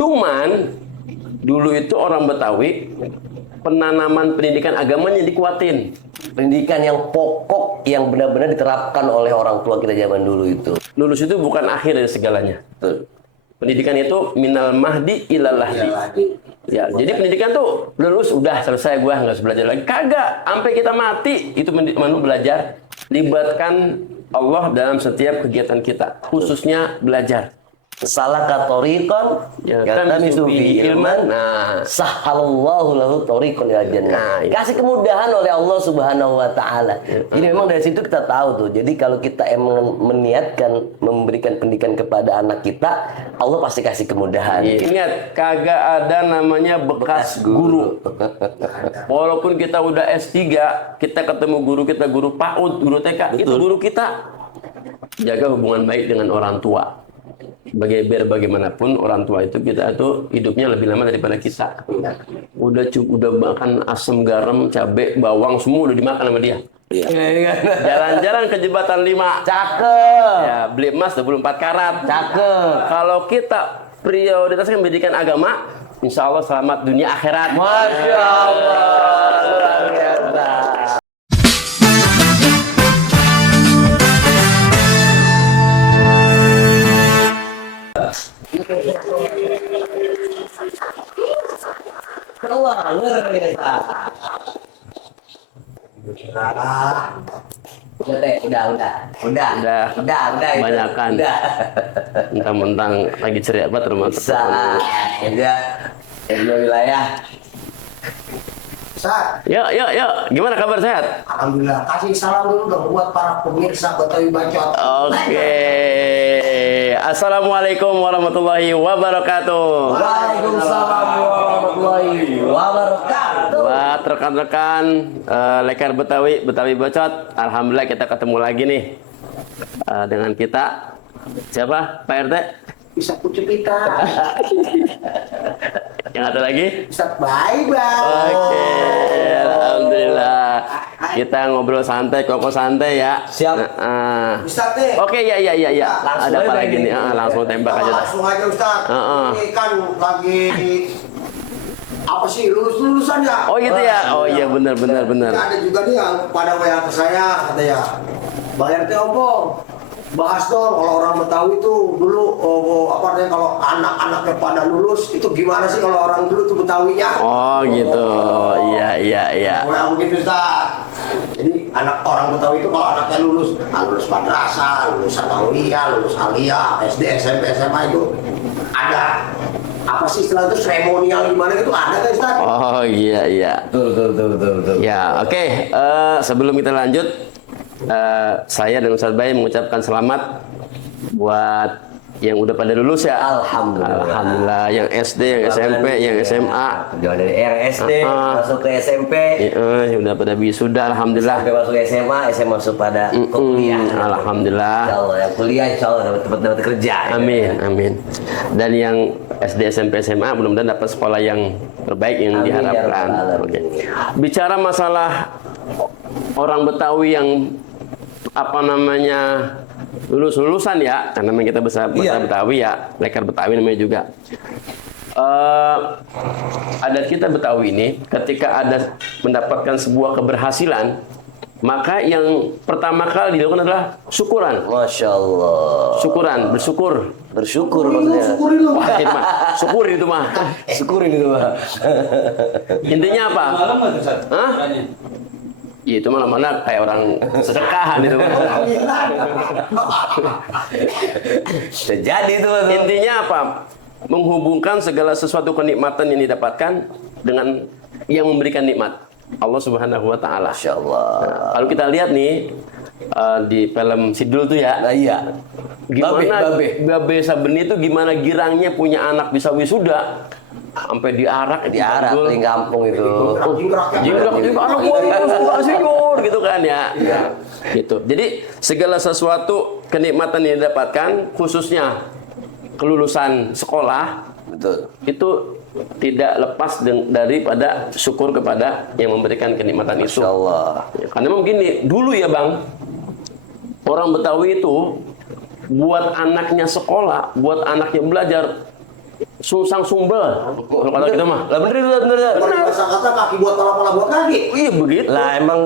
Cuman dulu itu orang Betawi penanaman pendidikan agamanya dikuatin. Pendidikan yang pokok yang benar-benar diterapkan oleh orang tua kita zaman dulu itu. Lulus itu bukan akhir dari segalanya. Pendidikan itu minal mahdi ilal lahdi. Ya, jadi pendidikan tuh lulus udah selesai, gua nggak usah belajar lagi. Kagak, sampai kita mati itu manu belajar. Libatkan Allah dalam setiap kegiatan kita, khususnya belajar. Salah katorikon, Ya, kata misubi ilman, Nah, sahalallahu lahu tariqan ila jannah. Nah, iya. Kasih kemudahan oleh Allah Subhanahu wa taala. Jadi memang dari situ kita tahu tuh. Jadi kalau kita emang meniatkan memberikan pendidikan kepada anak kita, Allah pasti kasih kemudahan. ingat kagak ada namanya bekas guru. Walaupun kita udah S3, kita ketemu guru kita, guru PAUD, guru TK, itu guru kita. Jaga hubungan baik dengan orang tua. Biar bagaimanapun orang tua itu kita itu hidupnya lebih lama daripada kita. Udah makan asam, garam, cabai, bawang semua udah dimakan sama dia. Jalan-jalan ke jembatan 5. Cakep. Ya, beli emas 24 karat. Cakep. Kalau kita prioritaskan pendidikan agama, insya Allah selamat dunia akhirat. Masya Allah. Luar biasa. Luar biasa. Udah teh, udah. Banyakan. Udah. Mentang-mentang lagi ceria banget rumah. Bisa. Ya. Dua wilayah. Ustaz, Yuk. Gimana kabar, sehat? alhamdulillah. Kasih salam dulu dong buat para pemirsa Betawi Bacot. Oke. Assalamualaikum warahmatullahi wabarakatuh. Waalaikumsalam warahmatullahi wabarakatuh. Buat rekan-rekan Lekar Betawi Bacot, alhamdulillah kita ketemu lagi nih dengan kita. Siapa? Pak RT? Bisa pucuk kita. Yang ada lagi? Ustaz, bye-bye. Oke, alhamdulillah. Kita ngobrol santai, koko santai ya. Siap. Ustaz deh. Oke, ya. Langsung Ada apa aja lagi ini. nih? Langsung tembak aja dah. Langsung aja Ustaz. Heeh. Ini kan lagi apa sih lulusan ya? Oh gitu ya? Oh iya benar. Ya, ada juga nih yang pada WA ke saya katanya, Bang RT Ompong, bahas dong kalau orang Betawi itu dulu apa namanya kalau anak-anaknya pada lulus itu gimana sih kalau orang dulu tuh Betawinya? Oh gitu. Iya. Yang begitu Ustaz. Jadi anak orang Betawi itu kalau anaknya lulus madrasah, lulus sanawiyah, lulus aliyah, SD, SMP, SMA itu ada apa sih istilah itu seremonial gimana gitu ada kan Ustaz? Oh iya. Betul. Ya, oke. Sebelum kita lanjut, saya dan Ustadz Bayi mengucapkan selamat buat yang udah pada lulus ya. Alhamdulillah. Yang SD, yang SMP, yang SMA. Udah dari RSD masuk ke SMP. Udah pada wisuda, alhamdulillah. Sampai masuk SMA masuk pada kuliah. Alhamdulillah. Insyaallah yang kuliah insyaallah dapat kerja. Amin. Dan yang SD, SMP, SMA mudah-mudahan dapat sekolah yang terbaik yang Amin, diharapkan. ya Rabbal Alamin. Oke. Bicara masalah orang Betawi yang apa namanya lulusan ya, karena memang kita bahasa Betawi ya, Lekar Betawi namanya juga. Adat kita Betawi ini ketika ada mendapatkan sebuah keberhasilan, maka yang pertama kali dilakukan adalah syukuran. Masya Allah. Bersyukur maksudnya. Wah, itu mah. Syukurin itu mah. Syukurin itu mah. Intinya apa? Hah? Ya, itu malah mana kayak orang sedekahan itu. Jadi itu. Intinya apa? Menghubungkan segala sesuatu kenikmatan yang didapatkan dengan yang memberikan nikmat. Allah Subhanahu wa taala. Masya Allah. Kalau kita lihat nih di film Sidul tuh ya. Nah, iya. Gimana Babe Sabeni itu gimana girangnya punya anak bisa wisuda sampai diarak Keliling kampung itu. jingkrak anak gua senior gitu kan ya. Gitu. Jadi segala sesuatu kenikmatan yang didapatkan khususnya kelulusan sekolah itu tidak lepas daripada syukur kepada yang memberikan kenikmatan itu. Masya Allah. Ya, karena memang gini, dulu ya Bang, orang Betawi itu buat anaknya sekolah, buat anaknya belajar, sungsang sumbel. Kalau kata kita mah. Lah bener itu, bener. Kalau bahasa kata kaki buat pala buat kaki. Iya begitu. Lah emang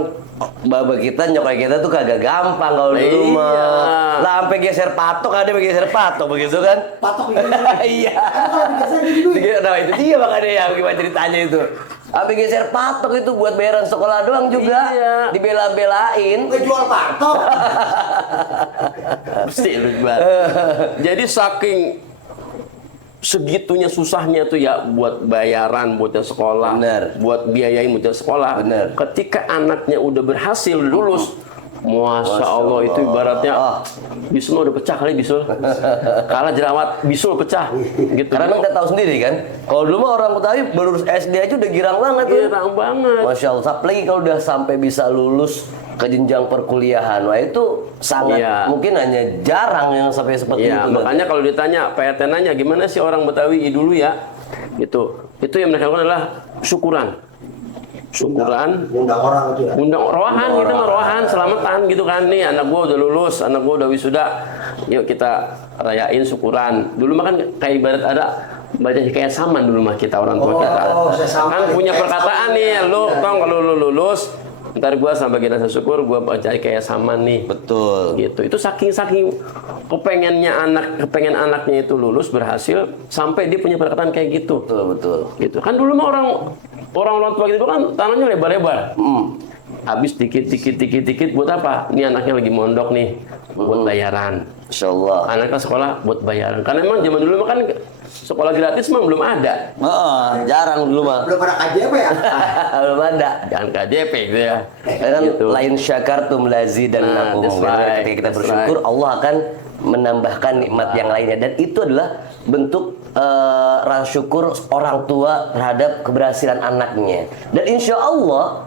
bapak kita nyokap kita tuh kagak gampang kalau dulu Iya. mah. Lah sampai geser patok, ada yang geser patok begitu kan? Patok gitu. Iya. Kalau biasa gitu. Nah itu dia makanya ya gimana ceritanya itu. Sampai geser patok itu buat bayaran sekolah doang juga. Iya. Dibela-belain. Ngejual patok. Pasti lu jual. Jadi saking segitunya susahnya tuh ya buat bayaran bocah sekolah, Bener. buat biayain bocah sekolah. Bener. Ketika anaknya udah berhasil lulus, Masya Allah itu ibaratnya bisul udah pecah kali bisul. Kalah jerawat, bisul pecah. Gitu. Karena kita tahu sendiri kan, kalau dulu mah orang Betawi baru lulus SD aja udah girang banget tuh. girang banget. Masya Allah, apalagi kalau udah sampai bisa lulus ke jenjang perkuliahan, wah itu sangat Iya. mungkin hanya jarang yang sampai seperti Ya, itu. makanya kalau ditanya PRT nanya gimana sih orang Betawi dulu ya, gitu. Itu yang mereka lakukan adalah syukuran. Syukuran, Undang orang itu ya. undang rohan, kita mah rohan, selamatan gitu kan. Nih anak gua udah lulus, anak gua udah wisuda. Yuk kita rayain syukuran. Dulu mah kan kayak ibarat ada baca kayak saman dulu mah kita orang tua kita. sesaman. Kan punya perkataan nih, lu tong kalau lu lulus, ntar gua sampai kita syukur gua baca kayak saman nih. Betul. Gitu. Itu saking kepengen anaknya itu lulus berhasil sampai dia punya perkataan kayak gitu. Betul. Gitu. Kan dulu mah orang tua gitu kan tangannya lebar-lebar. Habis dikit buat apa? Ini anaknya lagi mondok nih buat bayaran. Insya Allah. Anaknya sekolah buat bayaran. Karena emang zaman dulu mah kan sekolah gratis mah belum ada. Jarang dulu mah. Belum ada KJP ya? Belum ada. Jangan KJP gitu ya. Karena Gitu. lain syakartum lazidannakum. That's Karena right, ketika kita that's bersyukur, Allah akan menambahkan nikmat yang lainnya, dan itu adalah bentuk rasa syukur orang tua terhadap keberhasilan anaknya. Dan insya Allah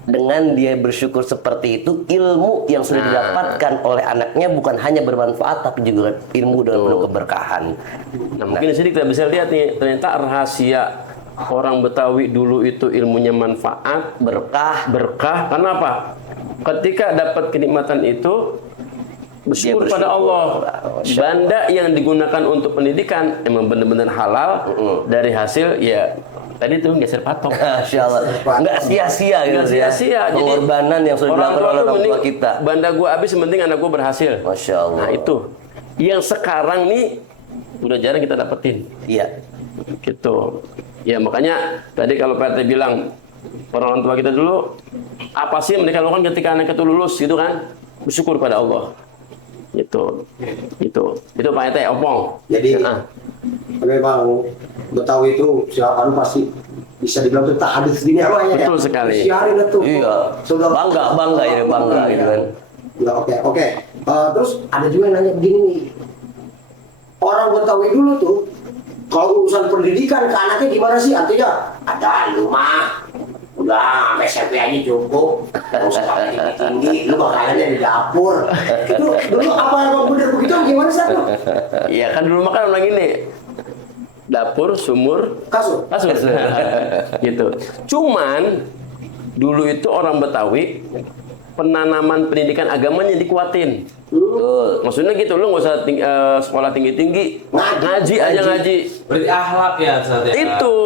dengan dia bersyukur seperti itu, ilmu yang sudah didapatkan oleh anaknya bukan hanya bermanfaat tapi juga ilmu dengan penuh keberkahan. Nah, mungkin di sini kita bisa lihat nih, ternyata rahasia orang Betawi dulu itu ilmunya manfaat, berkah. Kenapa? Ketika dapat kenikmatan itu bersyukur pada Allah. Banda yang digunakan untuk pendidikan emang benar-benar halal dari hasil ya tadi tuh geser patok. Masya Allah, nggak sia-sia gitu Nggak sia-sia. Jadi, pengorbanan yang sudah dilakukan oleh orang tua kita. Banda gua habis, yang penting anak gua berhasil. Masya Allah. Nah itu yang sekarang nih udah jarang kita dapetin. Iya. Gitu. Ya makanya tadi kalau PRT bilang orang tua kita dulu apa sih yang mereka lakukan ketika anak itu lulus gitu kan? Bersyukur pada Allah. Gitu. Itu Pak RT opong. Jadi Nah, memang Betawi itu siapapun pasti bisa dibilang itu tak hadis di dunia ya. Betul sekali. Siarin itu. Iya. Sudah Bangga ya, bangga gitu kan. Ya, oke. Terus ada juga yang nanya begini nih. Orang Betawi dulu tuh kalau urusan pendidikan ke anaknya gimana sih? Artinya ada rumah udah SMP aja cukup, terus sekolah tinggi, lu bakalannya di dapur. Itu dulu apa yang bener begitu gimana sih? iya kan dulu makan orang ini dapur, sumur, Kasur. gitu. Cuman dulu itu orang Betawi penanaman pendidikan agamanya dikuatin. Betul. Maksudnya gitu, lu nggak usah sekolah tinggi-tinggi, ngaji aja ngaji. Berarti akhlak ya Ustaz ya. Itu.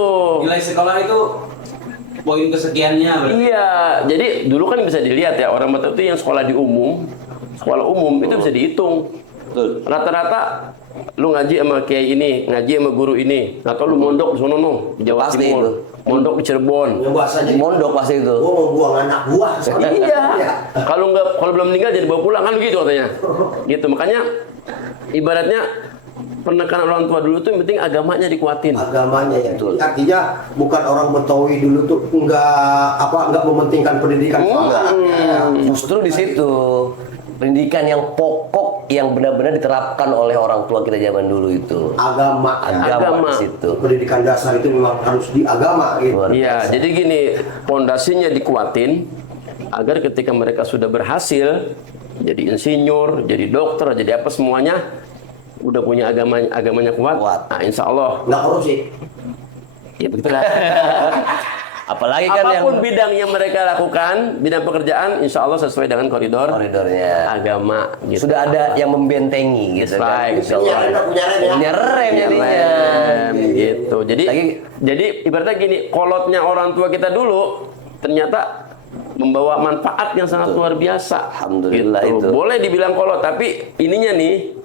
Nilai sekolah itu poin kesekiannya berarti. Iya, jadi dulu kan bisa dilihat ya orang Betawi itu yang sekolah sekolah umum itu bisa dihitung. Rata-rata lu ngaji sama kiai ini, ngaji sama guru ini, atau lu mondok di sono no, di Jawa Pasti Timur, itu. mondok di Cirebon. Yang bahasanya Mondok pasti itu. gua mau buang anak gua. Iya. Kalau belum meninggal jadi bawa pulang kan gitu katanya. Gitu makanya ibaratnya penekanan orang tua dulu tuh yang penting agamanya dikuatin. Agamanya ya. Betul. Artinya bukan orang Betawi dulu tuh enggak mementingkan pendidikan. Justru di situ pendidikan yang pokok yang benar-benar diterapkan oleh orang tua kita zaman dulu itu. Agama. Agama di situ. Pendidikan dasar itu memang harus di agama gitu. Luar Iya, biasa. jadi gini, pondasinya dikuatin agar ketika mereka sudah berhasil jadi insinyur, jadi dokter, jadi apa semuanya udah punya agamanya kuat. Kuat. Nah, insya Allah Nggak korupsi. ya begitulah. Apalagi kan apapun yang bidang yang mereka lakukan, bidang pekerjaan, insya Allah sesuai dengan koridornya. agama. Gitu. Sudah ada yang membentengi gitu kan. Right. Insya Allah. Punya rem jadinya. Gitu. Jadi Lagi- jadi ibaratnya gini, kolotnya orang tua kita dulu ternyata membawa manfaat yang sangat luar biasa. Alhamdulillah itu. Boleh dibilang kolot, tapi ininya nih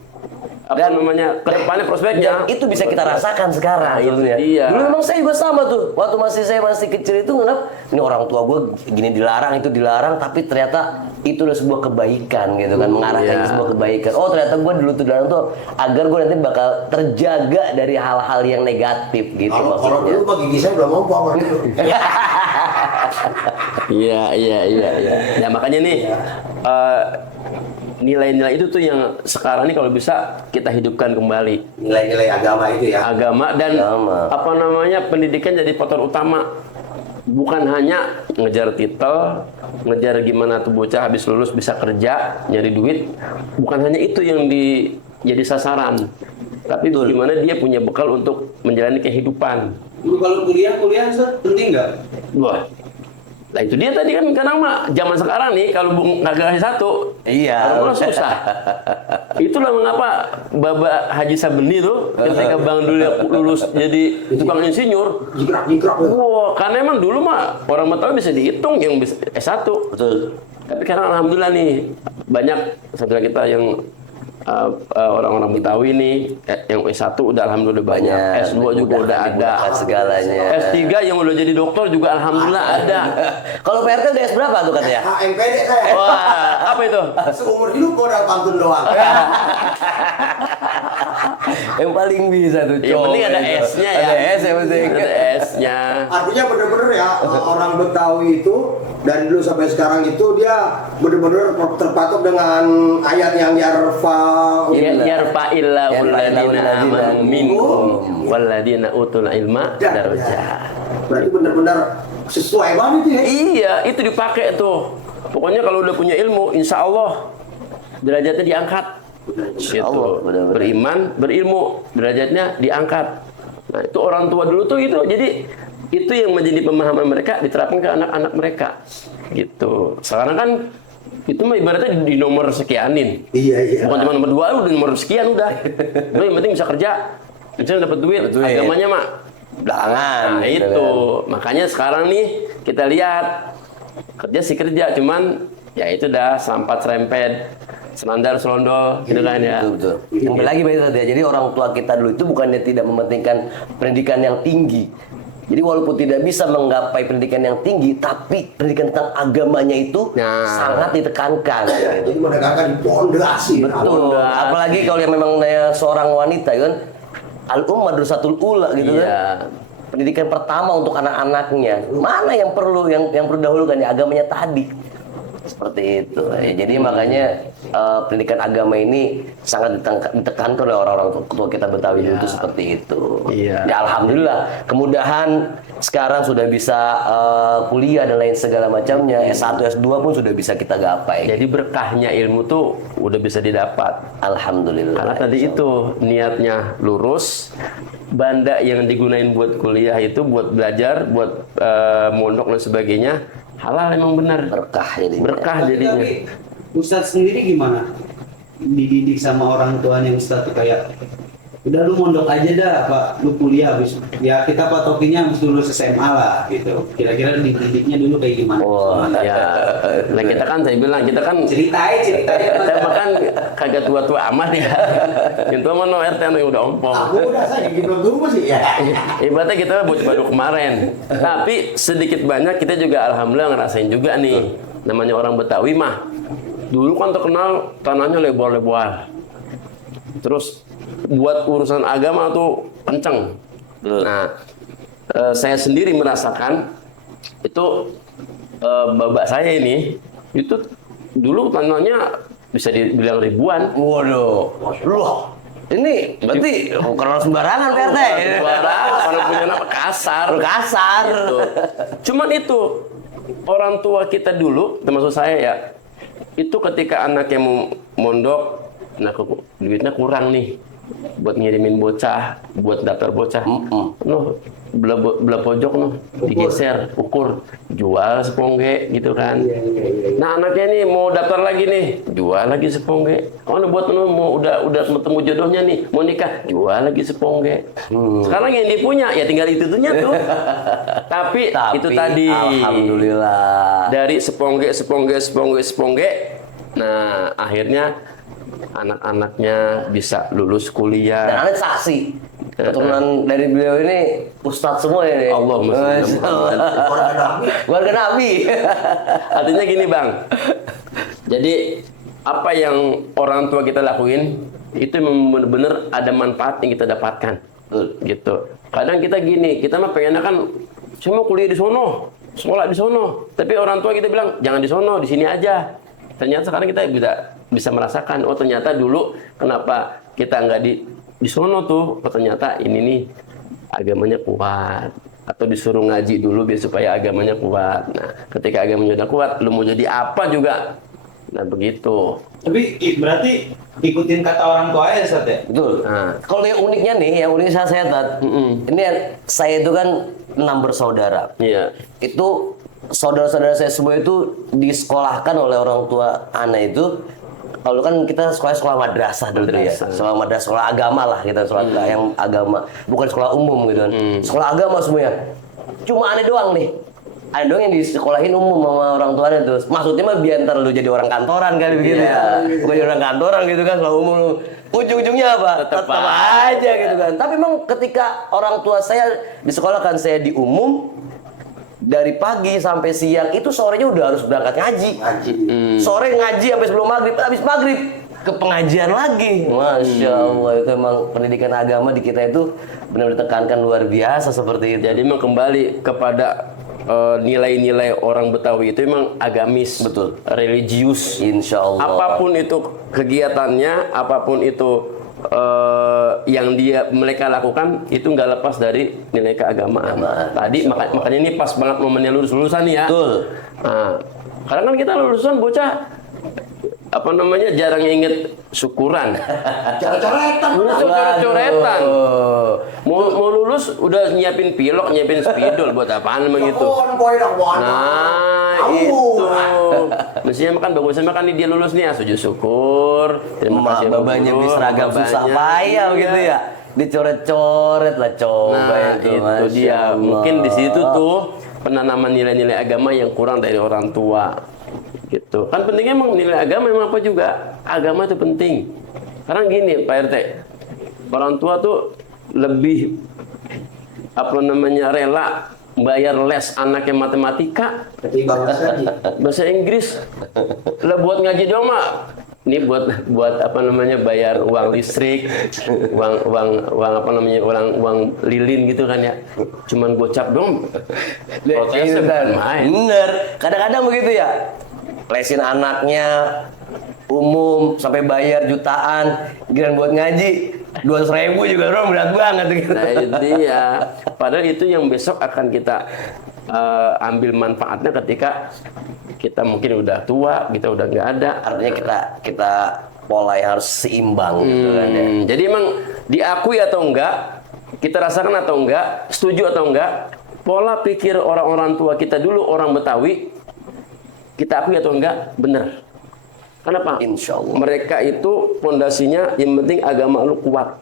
apa namanya kedepannya prospeknya Dan itu bisa kita rasakan sekarang Nah, gitu itu ya. dia. Dulu memang saya juga sama tuh. Waktu saya masih kecil itu nganggap ini orang tua gue gini dilarang, itu dilarang, tapi ternyata itu adalah sebuah kebaikan gitu kan, mengarahkan Iya. ke sebuah kebaikan. Oh, ternyata gue dulu tuh dilarang tuh agar gue nanti bakal terjaga dari hal-hal yang negatif gitu Kalau maksudnya. dulu mah gigi saya udah mau sama dulu. Iya. Ya makanya nih nilai-nilai itu tuh yang sekarang nih kalau bisa kita hidupkan kembali. Nilai-nilai agama itu ya. Agama dan Agama. apa namanya pendidikan jadi faktor utama. Bukan hanya ngejar titel, ngejar gimana tuh bocah habis lulus bisa kerja, nyari duit. Bukan hanya itu yang jadi sasaran. Tapi gimana dia punya bekal untuk menjalani kehidupan. Dulu kalau kuliah Ustaz, penting nggak? Wah. Nah itu dia tadi kan kadang mah zaman sekarang nih kalau kagak kasih satu, Iya. malah susah. Itulah mengapa Bapak Haji Sabeni tuh ketika Bang Dul lulus jadi tukang insinyur. Jigrak-jigrak. Wah, karena emang dulu mah orang Betawi bisa dihitung yang bisa S1. Betul. Tapi sekarang alhamdulillah nih banyak saudara kita yang orang-orang Betawi nih yang S1 udah alhamdulillah banyak. S2 juga udah ada. Dimudahkan segalanya. S3 yang udah jadi dokter juga alhamdulillah ada. Kalau PRT udah S berapa tuh katanya? MPD saya. Wah, apa itu? Seumur hidup modal pantun doang. Yang paling bisa tuh Yang penting ada S-nya ya. Ada S yang penting. Ada S-nya. Artinya bener-bener ya orang Betawi itu dari dulu sampai sekarang itu dia bener-bener terpatok dengan ayat yang yarfa. Yarfa'illahu alladziina Yarfa'illahu amanu minkum walladziina utul ilma darajat. Berarti bener-bener sesuai banget ya. Iya, itu dipakai tuh. Pokoknya kalau udah punya ilmu, insya Allah derajatnya diangkat. Gitu. Allah, benar-benar. Beriman, berilmu, derajatnya diangkat. Nah, itu orang tua dulu tuh itu. Jadi itu yang menjadi pemahaman mereka diterapkan ke anak-anak mereka. Gitu. Sekarang kan itu mah ibaratnya di nomor sekianin. Iya. Bukan cuma nomor 2, udah nomor sekian udah. Udah yang penting bisa kerja, bisa dapat duit. Agamanya mah Belakangan. nah itu, makanya sekarang nih kita lihat kerja sih kerja, cuman ya itu dah selampat serempet, senandar selondol, gitu kan ya. Betul. Kembali lagi Pak Ustadz ya. Jadi orang tua kita dulu itu bukannya tidak mementingkan pendidikan yang tinggi. Jadi walaupun tidak bisa menggapai pendidikan yang tinggi, tapi pendidikan tentang agamanya itu sangat ditekankan. Jadi menegakkan pondasi. Betul. Apalagi kalau yang memang seorang wanita kan, al-ummah madrasatul ula gitu kan. Pendidikan pertama untuk anak-anaknya. Mana yang perlu perlu dahulukan ya agamanya tadi. Seperti itu. Ya, jadi makanya pendidikan agama ini sangat ditekankan oleh orang-orang tua kita Betawi dulu itu seperti itu. Iya. Ya alhamdulillah, kemudahan sekarang sudah bisa kuliah dan lain segala macamnya. S1, S2 pun sudah bisa kita gapai. Jadi berkahnya ilmu tuh udah bisa didapat. Alhamdulillah. Karena tadi itu niatnya lurus, banda yang digunain buat kuliah itu buat belajar, buat mondok dan sebagainya, halal emang benar. Berkah jadinya. Berkah jadinya. Tapi Ustadz sendiri gimana? Dididik sama orang tuanya Ustadz tuh kayak udah lu mondok aja dah Pak, lu kuliah habis ya kita patokinya habis lulus SMA lah gitu. Kira-kira dididiknya dulu kayak gimana? Wah, Ya, nah kita kan saya bilang kita kan Ceritain. kita makan kagak tua-tua amat ya. Yang tua mah no RT yang udah ompong. Aku udah saya gitu dulu sih ya. Ibaratnya kita baru kemarin. Tapi sedikit banyak kita juga alhamdulillah ngerasain juga nih. Namanya orang Betawi mah. Dulu kan terkenal tanahnya lebar-lebar. Terus buat urusan agama tuh kenceng. Nah, saya sendiri merasakan itu bapak saya ini itu dulu tanahnya bisa dibilang ribuan. Waduh. Loh. Ini berarti bukan orang sembarangan Pak RT. Karena punya nama kasar. Kasar. Gitu. Cuman itu orang tua kita dulu, termasuk saya ya, itu ketika anaknya mau mondok, nah duitnya kurang nih buat ngirimin bocah, buat daftar bocah. Noh, belah pojok noh, digeser, ukur, jual sepongge gitu kan. Nah anaknya nih mau daftar lagi nih, jual lagi sepongge. Oh buat mau udah ketemu jodohnya nih, mau nikah, jual lagi sepongge. Sekarang yang dia punya ya tinggal itu-itunya tuh. Tapi itu tadi, alhamdulillah, dari sepongge. Nah akhirnya anak-anaknya bisa lulus dan kuliah. anak saksi keturunan dari beliau ini ustadz semua ini. Allahumma Warga Nabi. Artinya gini bang, jadi apa yang orang tua kita lakuin itu memang benar-benar ada manfaat yang kita dapatkan. Gitu. Kadang kita gini, kita mah pengennya kan saya mau kuliah di sono, sekolah di sono, tapi orang tua kita bilang jangan di sono, di sini aja. Ternyata sekarang kita bisa merasakan, oh ternyata dulu kenapa kita nggak di sono tuh, oh ternyata ini nih agamanya kuat, atau disuruh ngaji dulu biar supaya agamanya kuat. Nah, ketika agamanya udah kuat, lu mau jadi apa juga, nah begitu. Tapi berarti ikutin kata orang tua ya, Ustaz ya? Betul. Nah. Kalau yang uniknya nih, yang uniknya saya Tat, ini saya itu kan 6 bersaudara. Iya. Itu saudara-saudara saya semua itu disekolahkan oleh orang tua anak itu. Kalau kan kita sekolah madrasah dulu ya, sekolah agama lah kita, sekolah yang agama, bukan sekolah umum gitu kan, sekolah agama semuanya. Cuma aneh doang nih, ada doang yang disekolahin umum sama orang tuanya tuh. Maksudnya mah biar ntar lu jadi orang kantoran kali begitu ya, bukan jadi orang kantoran gitu kan, sekolah umum. Ujung-ujungnya apa? Tetap aja gitu kan. Tapi memang ketika orang tua saya disekolahkan saya di umum, dari pagi sampai siang itu sorenya udah harus berangkat ngaji. Sore ngaji sampai sebelum maghrib, habis maghrib ke pengajian lagi. Masya Allah, itu emang pendidikan agama di kita itu benar ditekankan luar biasa seperti itu. Jadi memang kembali kepada nilai-nilai orang Betawi itu memang agamis, Betul. religius. Insya Allah. Apapun itu kegiatannya, apapun itu yang mereka lakukan itu nggak lepas dari nilai keagamaan. Tadi makanya ini pas banget momennya lulusan nih ya. Betul. Nah, karena kan kita lulusan bocah apa namanya jarang inget syukuran. Coret-coretan. Coret-coretan. Mau lulus udah nyiapin pilok, nyiapin spidol buat apaan emang itu. Nah, itu. Mestinya makan bagusnya makan nih dia lulus nih, sujud syukur. Terima kasih Babanya Bu beli seragam susah babanya. payah gitu ya. Dicoret-coret lah, coba Nah, itu. itu Masya dia. Allah. Mungkin di situ tuh penanaman nilai-nilai agama yang kurang dari orang tua. Gitu. Kan pentingnya emang nilai agama emang apa juga. Agama itu penting. Karena gini, Pak RT. Orang tua tuh lebih apa namanya rela bayar les anaknya matematika, bahasa Inggris. Lah buat ngaji doang mah. Ini buat apa namanya bayar uang listrik, uang apa namanya uang lilin gitu kan ya. Cuman gocap dong. Protesnya bukan main. Bener. Kadang-kadang begitu ya. Lesin anaknya umum sampai bayar jutaan, giliran buat ngaji 200.000 juga orang berat banget gitu. Nah itu dia. Padahal itu yang besok akan kita ambil manfaatnya ketika kita mungkin udah tua, kita udah nggak ada. Artinya kita pola yang harus seimbang gitu kan ya. Jadi emang diakui atau enggak, kita rasakan atau enggak, setuju atau enggak, pola pikir orang-orang tua kita dulu, orang Betawi, kita akui atau enggak, bener. Kenapa? Insya Allah. Mereka itu pondasinya yang penting agama lu kuat.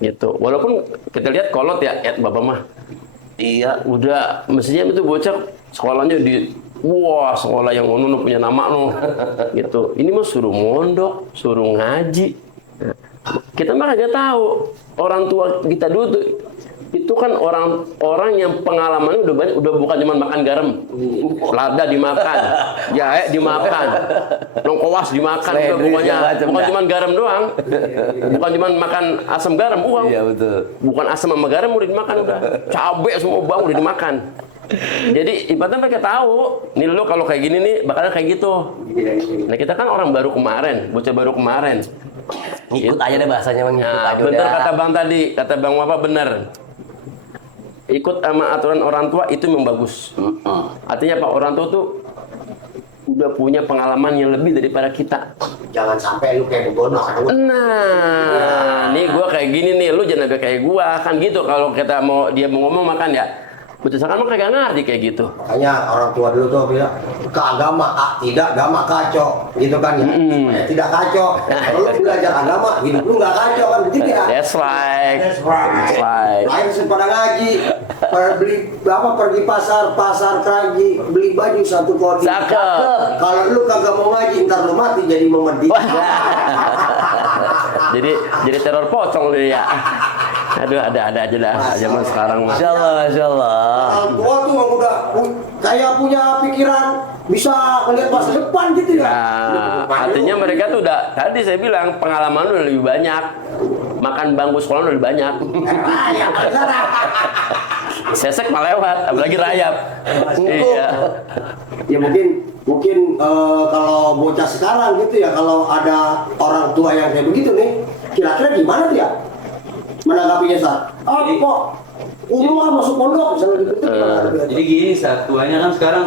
Gitu. Walaupun kita lihat kolot ya, Bapak mah. Iya, udah mestinya itu bocah sekolahnya wah sekolah yang ono punya nama no. Gitu. Ini mah suruh mondok, suruh ngaji. Nah, kita mah kagak tahu. Orang tua kita dulu tuh itu kan orang yang pengalamannya udah banyak, udah bukan cuma makan garam, lada dimakan, jahe dimakan, lengkoas dimakan, pokoknya bukan cuma garam doang, bukan cuma makan asam garam, Iya betul. bukan asam sama garam udah dimakan, udah cabai semua bawang udah dimakan. Jadi ibaratnya mereka tahu, nih lo kalau kayak gini nih bakalan kayak gitu. Nah kita kan orang baru kemarin, bocah baru kemarin. Ikut aja deh bahasanya, Bang. Ikut Nah, aja bener udah. kata Bang tadi, kata Bang Wapa bener. Ikut sama aturan orang tua itu memang bagus. Artinya Pak, orang tua tuh udah punya pengalaman yang lebih daripada kita. jangan sampai lu kayak begono. Nah, nih gua kayak gini nih, lu jangan sampai kayak gua kan gitu. Kalau kita dia mau ngomong makan ya, putusan mah kagak ngerti kayak gitu. Makanya orang tua dulu tuh bilang ke agama tidak agama kacau gitu kan ya. Tidak kacau. Kalau lu belajar agama hidup lu nggak kacau kan begitu ya. That's right. That's right. Lain pada ngaji, pergi pasar keragi beli baju satu kodi. Cakep. Kalau lu kagak mau ngaji ntar lu mati jadi memedi. jadi teror pocong dia ya. Aduh, ada aja dah zaman sekarang mah. Insyaallah. Orang tua tuh yang udah kayak punya pikiran bisa melihat masa depan gitu ya. Nah, artinya mereka tuh udah tadi saya bilang pengalaman udah lebih banyak. Makan bangku sekolah udah lebih banyak. Sesek mah lewat, apalagi rayap. Iya. Ya mungkin kalau bocah sekarang gitu ya, kalau ada orang tua yang kayak begitu nih, kira-kira gimana dia menanggapinya saat apa masuk pondok misalnya gitu. Jadi gini, saat tuanya kan sekarang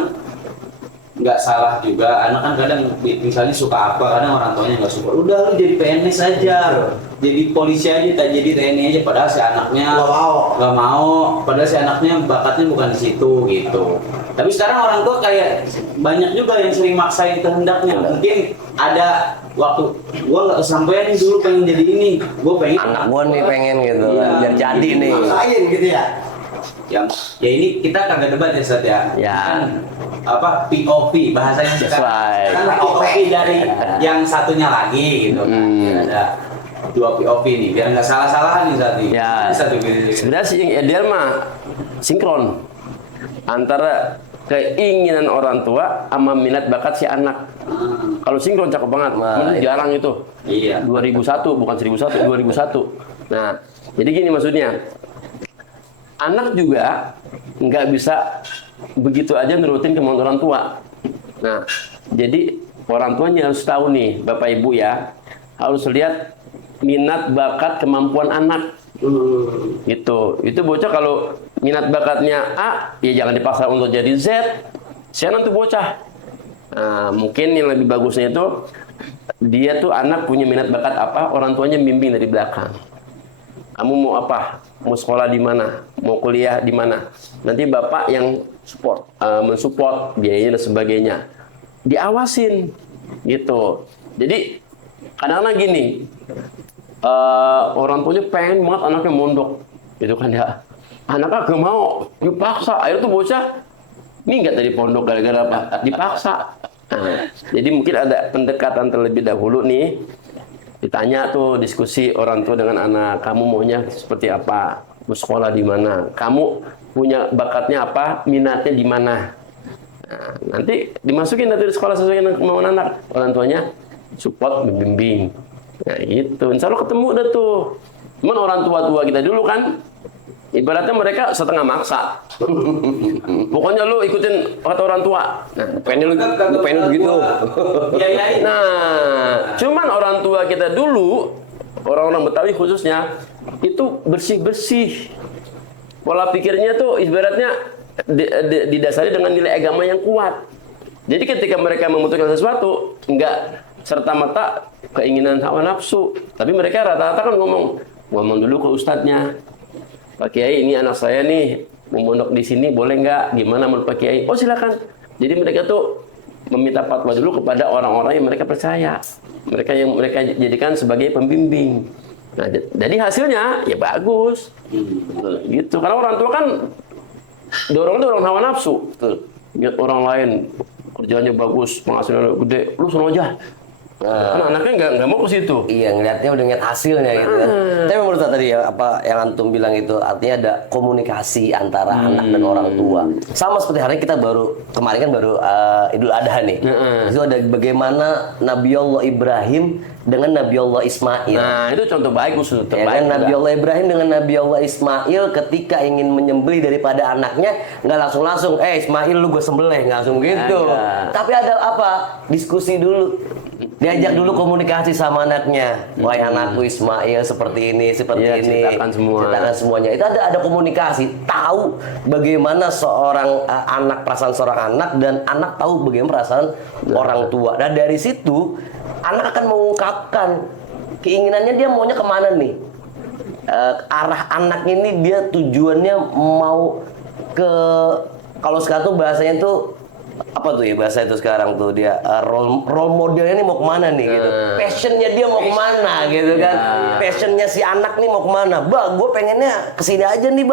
nggak salah juga, anak kan kadang misalnya suka apa, kadang orang tuanya nggak suka, udah lu jadi PNS aja, jadi polisi aja, tak jadi TNI aja, padahal si anaknya nggak mau, padahal si anaknya bakatnya bukan di situ gitu. Tapi sekarang orang tua kayak banyak juga yang sering maksain kehendaknya. Mungkin ada waktu gua nggak kesampaian nih, dulu pengen jadi ini, gua pengen Anak gua nih pengen gitu, Iya. biar jadi nih. Maksain gitu ya. yang ya ini kita kagak debat ya Sat ya. Ya. Kan, apa POV bahasanya sekarang. Sesuai. Kan POV dari yang satunya lagi gitu kan. Ada dua POV nih biar nggak salah-salahan nih Sat. Ya. Satu gitu. Sebenarnya sih yang ideal mah sinkron antara keinginan orang tua sama minat bakat si anak. Kalau sinkron cakep banget. Ini jarang itu. Iya. 2001 bukan 1001, 2001. Nah, jadi gini maksudnya. Anak juga nggak bisa begitu aja nurutin kemauan orang tua. Nah, jadi orang tuanya harus tahu nih, Bapak Ibu ya, harus lihat minat bakat kemampuan anak. Gitu. Itu bocah kalau minat bakatnya A, ya jangan dipaksa untuk jadi Z. Saya nanti bocah. Nah, mungkin yang lebih bagusnya itu dia tuh anak punya minat bakat apa, orang tuanya bimbing dari belakang. Kamu mau apa? Mau sekolah di mana? Mau kuliah di mana? Nanti bapak yang mensupport biayanya dan sebagainya. Diawasin, gitu. Jadi kadang-kadang gini, orang tuanya pengen banget anaknya mondok, gitu kan ya. Anaknya gak mau, dipaksa. Akhirnya tuh bocah, ini nggak tadi pondok gara-gara apa? Dipaksa. Nah, jadi mungkin ada pendekatan terlebih dahulu nih. Ditanya tuh diskusi orang tua dengan anak, kamu maunya seperti apa? Mau sekolah di mana? Kamu punya bakatnya apa? Minatnya di mana? Nah, nanti dimasukin nanti di sekolah sesuai dengan kemauan anak. Orang tuanya support, membimbing. Nah, itu. Insya Allah ketemu dah tuh. Cuman orang tua-tua kita dulu kan, ibaratnya mereka setengah maksa. Pokoknya lu ikutin kata orang tua. Nah, pengen begitu. Nah, cuman orang tua kita dulu, orang-orang Betawi khususnya, itu bersih-bersih. Pola pikirnya tuh ibaratnya didasari dengan nilai agama yang kuat. Jadi ketika mereka memutuskan sesuatu, enggak serta-merta keinginan hawa nafsu. Tapi mereka rata-rata kan ngomong dulu ke ustadznya. Pak Kiai, ini anak saya nih mau mondok di sini, boleh nggak? Gimana menurut Pak Kiai? Oh silakan. Jadi mereka tuh meminta fatwa dulu kepada orang-orang yang mereka percaya, mereka yang mereka jadikan sebagai pembimbing. Nah, jadi hasilnya ya bagus, gitu. Karena orang tua kan dorong hawa nafsu, lihat orang lain kerjanya bagus, penghasilannya gede, lu sono aja. Kan anaknya nggak mau ke situ. Iya, ngeliatnya udah ngeliat hasilnya gitu kan. Tapi menurut saya tadi ya, apa yang antum bilang itu artinya ada komunikasi antara anak dan orang tua. Sama seperti hari kita kemarin kan baru Idul Adha nih. Itu ada bagaimana Nabi Allah Ibrahim dengan Nabi Allah Ismail. Nah, itu contoh baik khusus Ya kan, Nabi Allah Ibrahim dengan Nabi Allah Ismail ketika ingin menyembelih daripada anaknya, nggak langsung Ismail lu gue sembelih, nggak langsung gitu. Tapi ada apa? Diskusi dulu. Diajak dulu komunikasi sama anaknya. Wahai anakku Ismail seperti ini, seperti Iya, ini. ceritakan semua. Ceritakan semuanya. Itu ada komunikasi. Tahu bagaimana seorang anak, perasaan seorang anak, dan anak tahu bagaimana perasaan orang tua. Dan dari situ anak akan mengungkapkan keinginannya, dia maunya kemana nih. Arah anak ini dia tujuannya mau ke, kalau sekarang tuh bahasanya tuh apa tuh ya bahasa itu sekarang tuh, dia role modelnya ini mau kemana nih gitu, passionnya dia mau kemana gitu kan, passionnya si anak nih mau kemana, gue pengennya kesini aja nih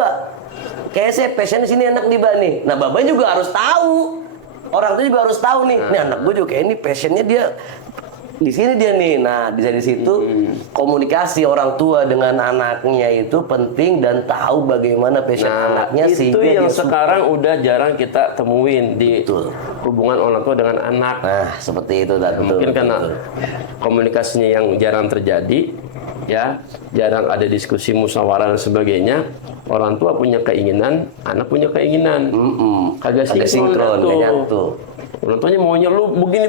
kayak saya passion sini enak nih nih. Nah bapak juga harus tahu, orang tuh juga harus tahu nih anak gue juga kayak ini passionnya dia di sini dia nih. Nah di situ komunikasi orang tua dengan anaknya itu penting, dan tahu bagaimana passion anaknya itu sehingga yang dia suka. sekarang udah jarang kita temuin di hubungan orang tua dengan anak. Nah seperti itu betul, Mungkin karena betul. komunikasinya yang jarang terjadi, ya, jarang ada diskusi musyawarah dan sebagainya. Orang tua punya keinginan, anak punya keinginan. Kagak sinkron, tuh. gak nyatu. Orang tuanya maunya lu begini.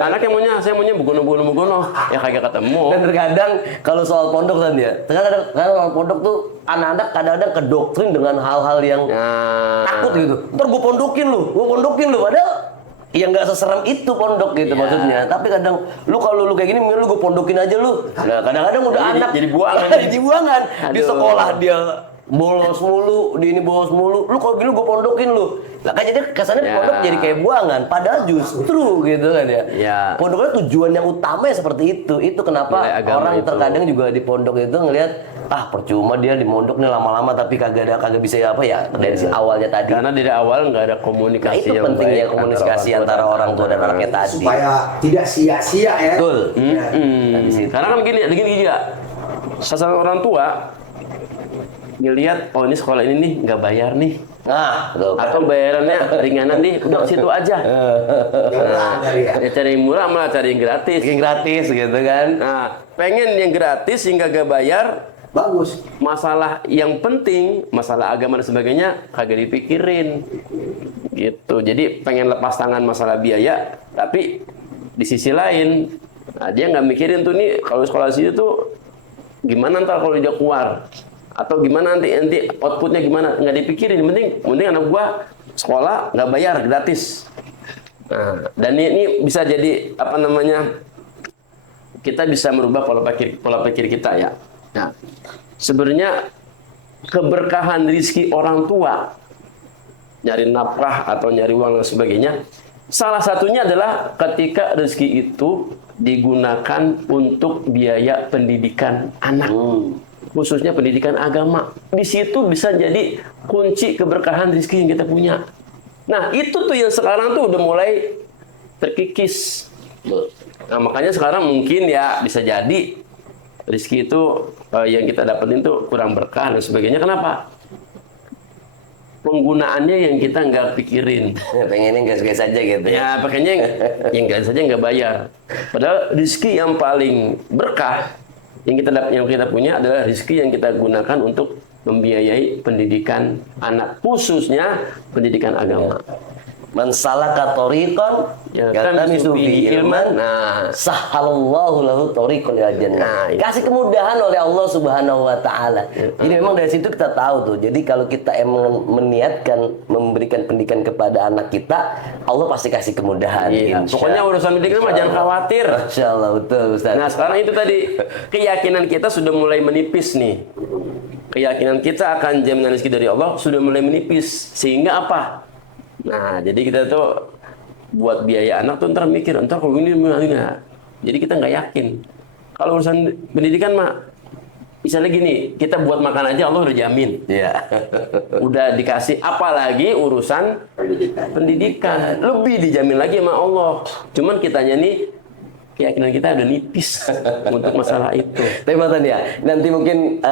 Anaknya maunya, saya maunya begono. Ya kagak ketemu. Dan terkadang kalau soal pondok kan ya, terkadang soal pondok tuh anak-anak kadang-kadang kedoktrin dengan hal-hal yang takut gitu. Ntar gue pondokin lu, padahal ya nggak seserem itu pondok gitu maksudnya. Tapi kadang kalau lu kayak gini, mending lu gue pondokin aja lu. Nah kadang-kadang udah anak jadi buangan. jadi buangan di Aduh. sekolah dia bolos mulu, di ini bolos mulu. Lu kalau gini gue pondokin lu. Lah kan jadi kesannya pondok jadi kayak buangan. Padahal justru gitu kan ya. Pondoknya tujuan yang utama ya seperti itu. Itu kenapa Nilai agama orang itu. terkadang juga di pondok itu ngelihat percuma dia di pondok nih lama-lama tapi kagak bisa apa ya dari si awalnya tadi. Karena dari awal nggak ada Nah, komunikasi itu yang pentingnya baik komunikasi antara orang tua dan anaknya tadi. Supaya tidak sia-sia ya. Betul. Nah, karena kan gini ya, sasaran orang tua ngelihat, oh ini sekolah ini nih nggak bayar nih, Nah, betul. atau bayarannya ringanan nih, udah ke situ aja. Murah dari ya. Ya cari yang murah malah cari yang gratis. Bikin gratis gitu kan. Nah, pengen yang gratis hingga gak bayar, Bagus. masalah yang penting, masalah agama dan sebagainya kagak dipikirin. Gitu. Jadi pengen lepas tangan masalah biaya, tapi di sisi lain, nah, dia nggak mikirin tuh nih kalau sekolah sini tuh gimana ntar kalau dia keluar, atau gimana nanti outputnya gimana, nggak dipikirin. Mending anak gua sekolah nggak bayar, gratis. Nah, dan ini bisa jadi apa namanya, kita bisa merubah pola pikir kita ya. Nah, sebenarnya keberkahan rizki orang tua, nyari nafkah atau nyari uang dan sebagainya, salah satunya adalah ketika rezeki itu digunakan untuk biaya pendidikan anak, khususnya pendidikan agama. Di situ bisa jadi kunci keberkahan rezeki yang kita punya. Nah, itu tuh yang sekarang tuh udah mulai terkikis. Nah, makanya sekarang mungkin ya bisa jadi rezeki itu yang kita dapetin tuh kurang berkah dan sebagainya. Kenapa? Penggunaannya yang kita nggak pikirin. Ya, pengennya gas-gas aja gitu. Ya, pakainya yang nggak saja nggak bayar. Padahal rezeki yang paling berkah yang kita punya adalah rezeki yang kita gunakan untuk membiayai pendidikan anak, khususnya pendidikan agama. Man salaka tariqan yaltamisu fihi ilman, sahalallahu lahu tariqan ilal jannah. Kasih kemudahan oleh Allah Subhanahu wa taala. Jadi memang dari situ kita tahu tuh. Jadi kalau kita emang meniatkan memberikan pendidikan kepada anak kita, Allah pasti kasih kemudahan. Pokoknya urusan pendidikan mah jangan khawatir. Masyaallah, betul Ustaz. Nah, sekarang itu tadi keyakinan kita sudah mulai menipis nih. Keyakinan kita akan jaminan rezeki dari Allah sudah mulai menipis. Sehingga apa? Nah, jadi kita tuh buat biaya anak tuh ntar mikir, ntar kalau ini nggak. Jadi kita nggak yakin. Kalau urusan pendidikan mah, misalnya gini, kita buat makan aja Allah udah jamin. Iya. Udah dikasih, apalagi urusan pendidikan. Lebih dijamin lagi sama Allah. Cuman kitanya nih, keyakinan kita udah nipis untuk masalah itu. Tapi Matan ya, nanti mungkin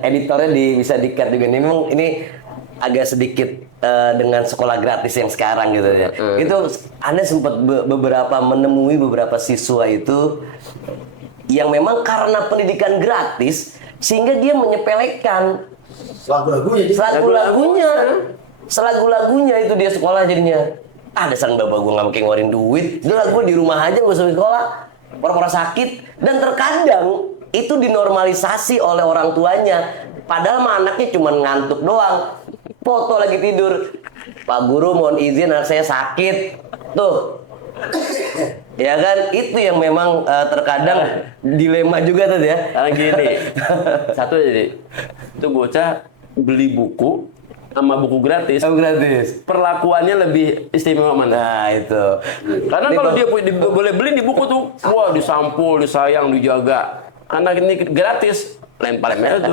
editornya bisa di-cut juga. Memang ini agak sedikit dengan sekolah gratis yang sekarang gitu ya. Itu Anda sempat menemui beberapa siswa itu yang memang karena pendidikan gratis sehingga dia menyepelekan Lagu-lagunya. lagu-lagunya itu dia sekolah jadinya. Ah dasar bapak gue nggak mau ngeluarin duit, udah gue di rumah aja gak usah sekolah, pura-pura sakit. Dan terkadang itu dinormalisasi oleh orang tuanya, padahal mah anaknya cuma ngantuk doang, foto lagi tidur, Pak Guru mohon izin anak saya sakit, tuh. Ya kan, itu yang memang terkadang dilema juga tuh ya. Gini, satu jadi itu bocah beli buku sama buku gratis. Gratis. Perlakuannya lebih istimewa mana? Nah itu. Karena kalau dia boleh beli di buku tuh, wah disampul, disayang, dijaga. Karena ini gratis, lempar-lempar tuh.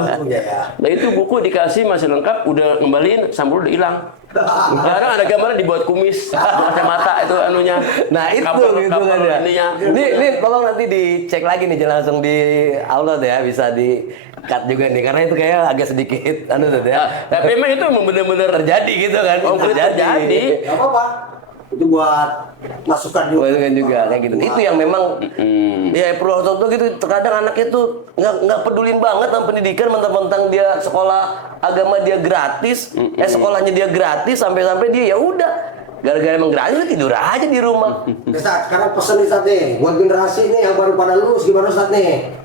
Nah itu buku dikasih masih lengkap, udah ngembaliin, sampul udah hilang. Sekarang ada gambarnya dibuat kumis, kacamata itu anunya. Nah itu cover gitu kan ya. ininya. Ini tolong nanti dicek lagi nih, jangan langsung di upload ya, bisa di cut juga nih, karena itu kayak agak sedikit anu tuh ya. Tapi emang itu benar-benar Terjadi gitu kan? Oh, terjadi. Gak apa-apa. Itu buat masukan juga. Masukan juga kayak gitu. Itu yang memang ya perlu orang tua gitu. Terkadang anaknya tuh nggak pedulin banget sama pendidikan, mentang-mentang dia sekolah agama dia gratis, sekolahnya dia gratis, sampai-sampai dia ya udah gara-gara emang gratis dia tidur aja di rumah. Ustaz, sekarang pesen nih Ustaz nih, buat generasi nih yang baru pada lulus gimana Ustaz nih?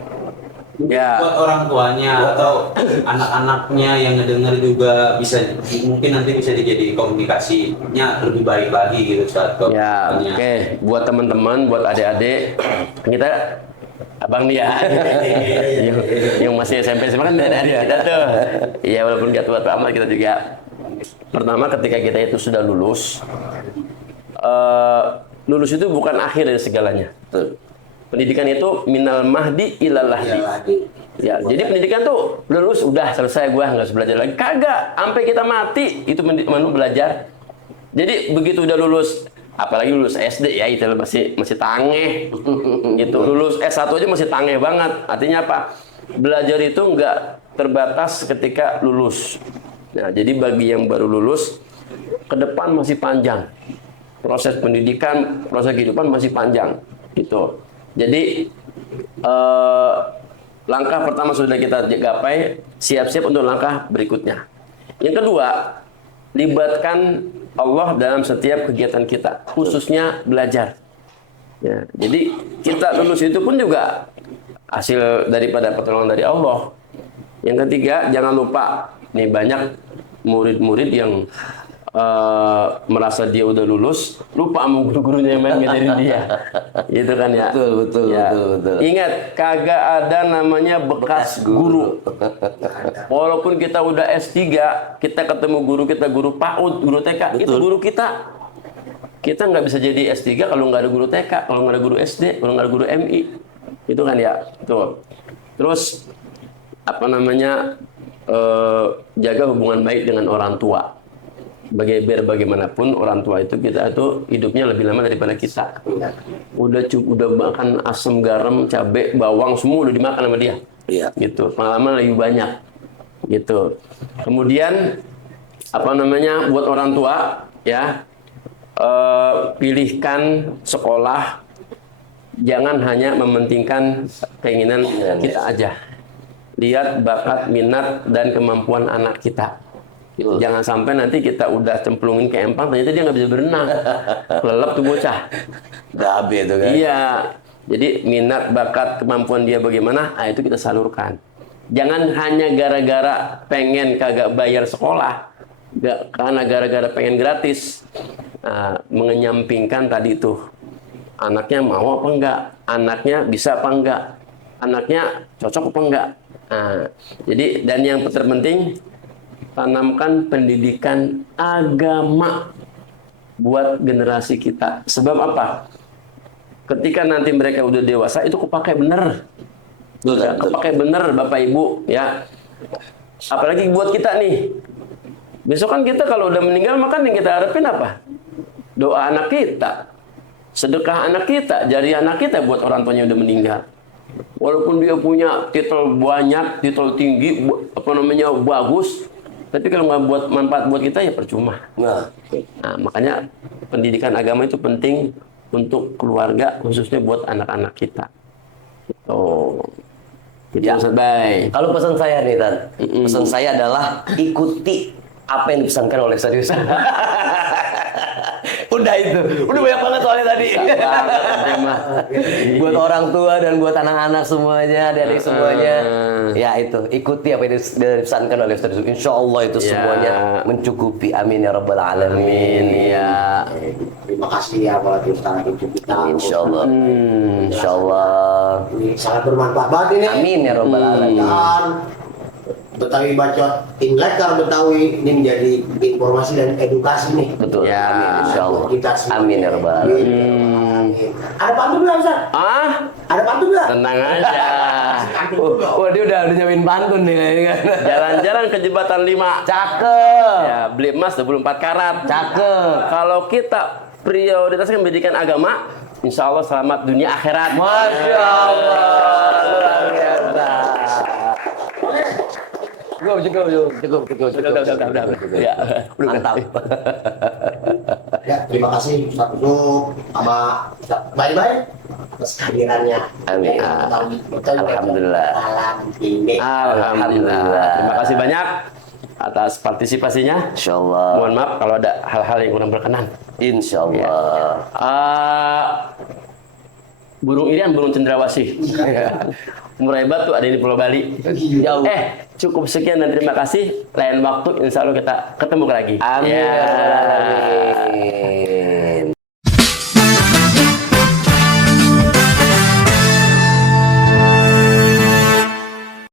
Ya. Buat orang tuanya atau anak-anaknya yang ngedenger juga bisa, mungkin nanti bisa dijadi komunikasinya lebih baik lagi gitu Ustaz. Ya, oke. Buat teman-teman, buat adik-adik, kita abang nih ya, yang masih SMP SMA kan adik-adik kita tuh. Iya, walaupun gak tua amat kita juga. Pertama, ketika kita itu sudah lulus, lulus itu bukan akhir dari segalanya. Pendidikan itu minal mahdi ilal lahdi. Ya, jadi pendidikan tuh lulus udah selesai, gua nggak usah belajar lagi. Kagak, sampai kita mati itu manu belajar. Jadi begitu udah lulus, apalagi lulus SD ya, itu masih tangeh. Itu lulus S1 aja masih tangeh banget. Artinya apa? Belajar itu nggak terbatas ketika lulus. Nah, jadi bagi yang baru lulus, ke depan masih panjang. Proses pendidikan, proses kehidupan masih panjang. Gitu. Jadi langkah pertama sudah kita gapai, siap-siap untuk langkah berikutnya. Yang kedua, libatkan Allah dalam setiap kegiatan kita, khususnya belajar. Ya, jadi kita lulus itu pun juga hasil daripada pertolongan dari Allah. Yang ketiga, jangan lupa nih banyak murid-murid yang merasa dia udah lulus, lupa sama guru-gurunya yang main ngajarin dia. Gitu kan ya. Betul. Ingat, kagak ada namanya bekas guru. Walaupun kita udah S3, kita ketemu guru kita, guru PAUD, guru TK, itu guru kita. Kita nggak bisa jadi S3 kalau nggak ada guru TK, kalau nggak ada guru SD, kalau nggak ada guru MI. Itu kan ya. Tuh. Terus apa namanya? Jaga hubungan baik dengan orang tua. Biar bagaimanapun orang tua itu, kita itu hidupnya lebih lama daripada kita. Udah makan asam, garam, cabai, bawang, semua udah dimakan sama dia. Iya. Gitu. Pengalaman lebih banyak. Gitu. Kemudian apa namanya, buat orang tua ya, pilihkan sekolah, jangan hanya mementingkan keinginan kita aja. Lihat bakat, minat, dan kemampuan anak kita. Gitu. Jangan sampai nanti kita udah cemplungin ke empang, ternyata dia nggak bisa berenang. Kelelep tuh bocah. Gabe itu kan. Iya. Jadi minat, bakat, kemampuan dia bagaimana, itu kita salurkan. Jangan hanya gara-gara pengen kagak bayar sekolah, karena gara-gara pengen gratis, mengenyampingkan tadi itu. Anaknya mau apa enggak? Anaknya bisa apa enggak? Anaknya cocok apa enggak? Jadi, dan yang terpenting, tanamkan pendidikan agama buat generasi kita. Sebab apa? Ketika nanti mereka udah dewasa, itu kepakai bener. Kepakai bener Bapak Ibu ya. Apalagi buat kita nih. Besok kan kita kalau udah meninggal, maka yang kita harapin apa? Doa anak kita, sedekah anak kita, jari anak kita buat orang tuanya udah meninggal. Walaupun dia punya titel banyak, titel tinggi, bagus, tapi kalau nggak buat manfaat buat kita ya percuma. Nah, makanya pendidikan agama itu penting untuk keluarga, khususnya buat anak-anak kita. Gitu. Ya. Baik. Kalau pesan saya nih, Tan, pesan saya adalah ikuti apa yang dipesankan oleh Ustaz Yusuf. Udah itu. Udah banyak banget soalnya tadi. Buat orang tua dan buat anak-anak semuanya, adik-adik semuanya. Ya itu, ikuti apa yang dipesankan oleh Ustaz. Insyaallah itu semuanya mencukupi. Amin ya rabbal alamin. Ya. Terima kasih ya buat Ustaz untuk kita. Insyaallah. Insyaallah. Ini sangat bermanfaat banget ini. Amin ya rabbal alamin. Dan Betawi Bacot Inlekar Betawi ini menjadi informasi dan edukasi nih. Betul. Ya. Amin insyaallah. Kita semua. Amin ya rabbal alamin. Ada pantun nggak Ustaz? Ada pantun nggak? Tenang aja. Wah dia udah nyamin pantun nih ini kan. Jalan-jalan ke jembatan 5. Cakep. Ya, beli emas 24 karat. Cakep. Kalau kita prioritaskan pendidikan agama, insya Allah selamat dunia akhirat. Masya Allah. Luar biasa. Cukup. Ya. Mantap. Ya, terima kasih Ustaz Yusuf sama Ustaz Baik-baik atas kehadirannya. Amin. Alhamdulillah. Malam ini. Alhamdulillah. Terima kasih banyak atas partisipasinya. Insyaallah. Mohon maaf kalau ada hal-hal yang kurang berkenan. Insyaallah. Burung Irian, burung cendrawasih. Umur hebat tuh ada di Pulau Bali. Jauh. Cukup sekian dan terima kasih. Lain waktu insya Allah kita ketemu lagi. Amin. Ya. Ya rabbal alamin.